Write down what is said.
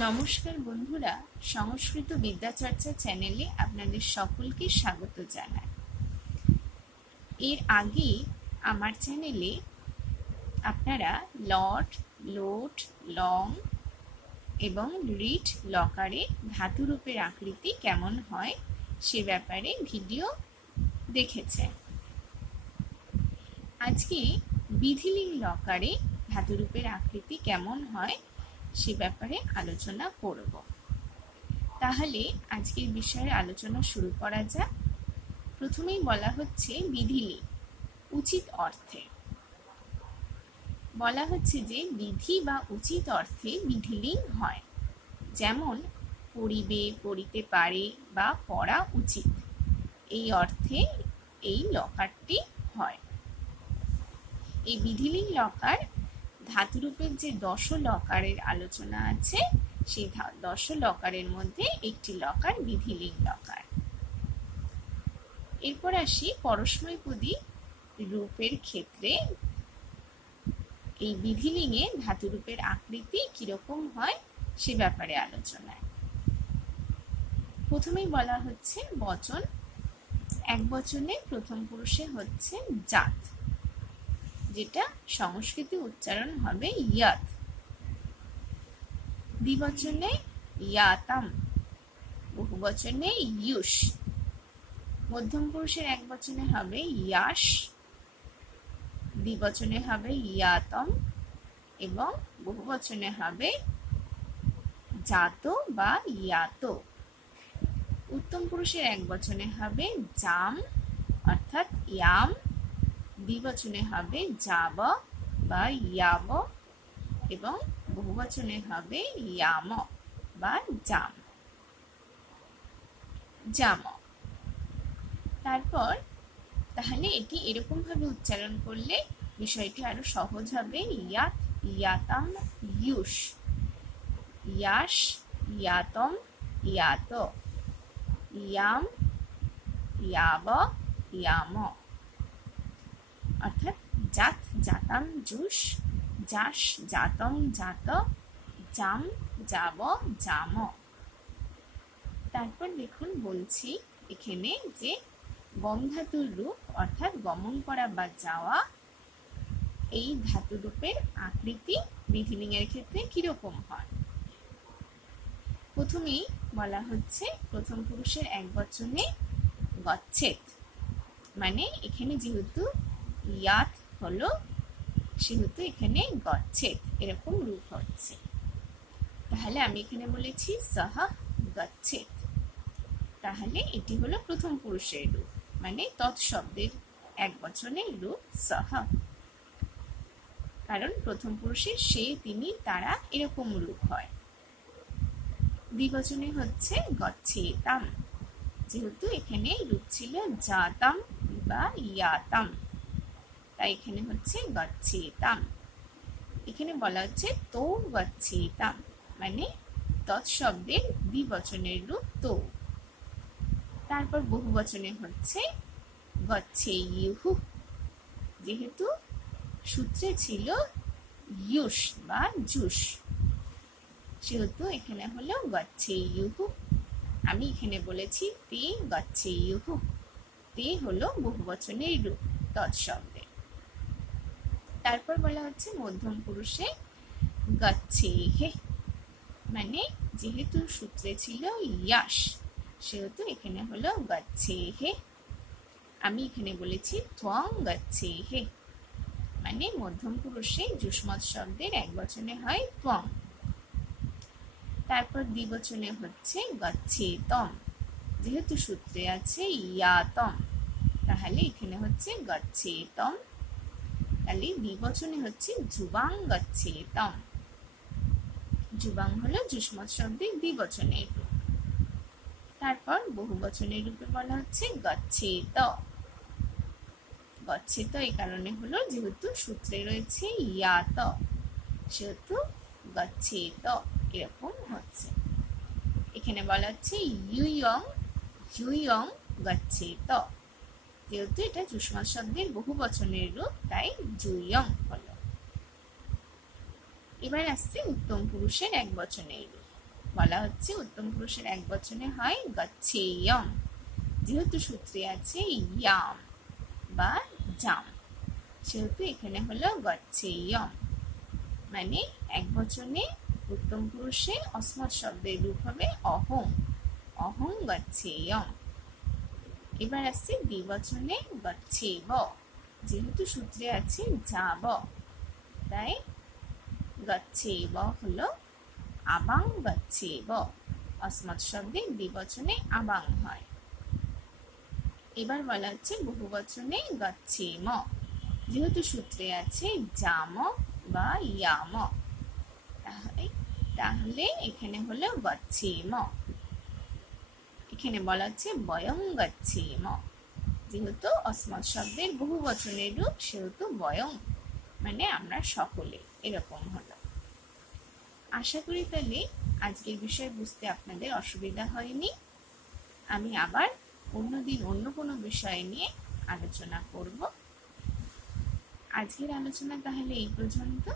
নমস্কার বন্ধুরা, সংস্কৃত বিদ্যাচর্চা চ্যানেলে আপনাদের সকলকে স্বাগত জানাই। এর আগে আমার চ্যানেলে আপনারা লট, লোট, লং এবং রিট লকারে ধাতুরূপের আকৃতি কেমন হয় সে ব্যাপারে ভিডিও দেখেছেন। আজকে বিধিলিং লকারে ধাতুরূপের আকৃতি কেমন হয় সে ব্যাপারে আলোচনা করব। তাহলে আজকের বিষয়ের আলোচনা শুরু করা যাক। প্রথমেই বলা হচ্ছে বিধিলিং, উচিত অর্থে। বলা হচ্ছে যে বিধি বা উচিত অর্থে বিধিলিং হয়, যেমন পড়িবে, পড়িতে পারে বা পড়া উচিত, এই অর্থে এই লকারটি হয়। এই বিধিলিং লকার ধাতুরূপের যে দশ লকারের আলোচনা আছে, সেই দশ লকারের মধ্যে একটি লকার বিধিলিং লকার। এরপর আসি পরস্মৈপদী রূপের ক্ষেত্রে এই বিধিলিঙে ধাতুরূপের আকৃতি কিরকম হয় সে ব্যাপারে আলোচনায়। প্রথমেই বলা হচ্ছে বচন। এক বচনে প্রথম পুরুষে হচ্ছে জাত, যেটা সংস্কৃতে উচ্চারণ হবে ইয়াত। দ্বিবচনে ইয়াতাম, বহুবচনে ইয়ুষ। মধ্যম পুরুষের এক বচনে হবে ইয়াস, দ্বিবচনে হবে ইয়াতম এবং বহুবচনে হবে জাত বা ইয়াত। উত্তম পুরুষের এক বচনে হবে জাম অর্থাৎ ইয়াম, দ্বিবচনে হবে যাব বা ইয়াব এবং বহুবচনে হবে ইয়াম বা জাম, জাম। তারপর তাহলে এটি এরকম ভাবে উচ্চারণ করলে বিষয়টি আরো সহজ হবে। ইয়াত, ইয়াতাম, ইয়ুষ, ইয়াস, ইয়াতম, ইয়াত, ইয়াম, ইয়াব, ইয়াম। অর্থাৎ জাত, জাতাম, জুস, জাস, জাতম, জাত, জাম, যাব, জাম। তারপর দেখুন বলছি এখানে যে গম ধাতুর রূপ অর্থাৎ গমন করা বা যাওয়া, এই ধাতু রূপের আকৃতি বিধিলিং এর ক্ষেত্রে কিরকম হয়। প্রথমেই বলা হচ্ছে প্রথম পুরুষের এক বচনে গচ্ছেদ, মানে এখানে যেহেতু ইয়াত হলো সেহেতু এখানে গচ্ছেদ এরকম রূপ হচ্ছে। তাহলে আমি এখানে বলেছি সহ গচ্ছেদ, তাহলে এটি হলো প্রথম পুরুষের রূপ, মানে তৎশব্দের এক বচনের রূপ সহ, কারণ প্রথম পুরুষের সে, তিনি, তারা এরকম রূপ হয়। দ্বিবচনে হচ্ছে গচ্ছেতাম, যেহেতু এখানে রূপ ছিল জাতাম বা ইয়াতাম, তাই এখানে হচ্ছে গচ্ছেতাম। এখানে বলা হচ্ছে তো গচ্ছেতাম, মানে তৎশব্দের দ্বিবচনের রূপ তো। তারপর বহুবচনে হচ্ছে গচ্ছেয়ুঃ, যেহেতু সূত্রে ছিল ইয়ুষ বা জুস, সেহেতু এখানে হলো গচ্ছেয়ুঃ। আমি এখানে বলেছি তে গচ্ছেয়ুঃ, তে হলো বহুবচনের রূপ তৎশব্দের। তারপর বলা হচ্ছে মধ্যম পুরুষে গচ্ছেহে, মানে যেহেতু সূত্রে ছিল ইয়াস সেহেতু এখানে হলো গচ্ছেহে। আমি এখানে বলেছি ত্বং গচ্ছেহে, মানে মধ্যম পুরুষে যুষ্মৎ শব্দের এক বচনে হয় ত্বং। তারপর দ্বিবচনে হচ্ছে গচ্ছেতম, যেহেতু সূত্রে আছে ইয়াতম, তাহলে এখানে হচ্ছে গচ্ছেতম। তাহলে দ্বিবচনে হচ্ছে যুবাং গচ্ছেতম, যুবাং হলো যুষ্মৎ শব্দের দ্বিবচনের রূপ। তারপর বহুবচনের রূপে বলা হচ্ছে গচ্ছেত। গচ্ছেত এই কারণে হলো যেহেতু সূত্রে রয়েছে ইয়াত, সেহেতু গচ্ছেত এরকম হচ্ছে। এখানে বলা হচ্ছে ইউয়ং, ইউয়ং গচ্ছেত, যেহেতু এটা যুষ্মৎ শব্দের বহুবচনের রূপ তাই জুয়ং হলো। এবার আসছে উত্তম পুরুষের এক বচনের রূপ। বলা হচ্ছে উত্তম পুরুষের একবচনে হয় গচ্ছেয়ম, যেহেতু সূত্রে আছে ইয়াম বা জাম, সেহেতু এখানে হলো গচ্ছেয়ম। মানে একবচনে উত্তম পুরুষে অস্মৎ শব্দের রূপ হবে অহং, অহং গচ্ছেয়ম। এবার আসছে দ্বিবচনে গচ্ছেব, যেহেতু সূত্রে আছে যাব, তাই গচ্ছেব হলো আবাং গচ্ছেব, অস্মৎ শব্দে দ্বিবচনে আবাং হয়। এবার বলা হচ্ছে বহুবচনে গচ্ছেম, যেহেতু সূত্রে আছে জাম বা ইয়াম, তাহলে এখানে হলো গচ্ছেম। এখানে বলা হচ্ছে বয়ং গচ্ছেম, যেহেতু অস্মৎ শব্দের বহুবচনের রূপ, সেহেতু বয়ং মানে আমরা সকলে, এরকম হলো। আশা করি তাহলে আজকের বিষয় বুঝতে আপনাদের অসুবিধা হয়নি। আমি আবার অন্যদিন অন্য কোনো বিষয় নিয়ে আলোচনা করব। আজকের আলোচনা তাহলে এই পর্যন্ত।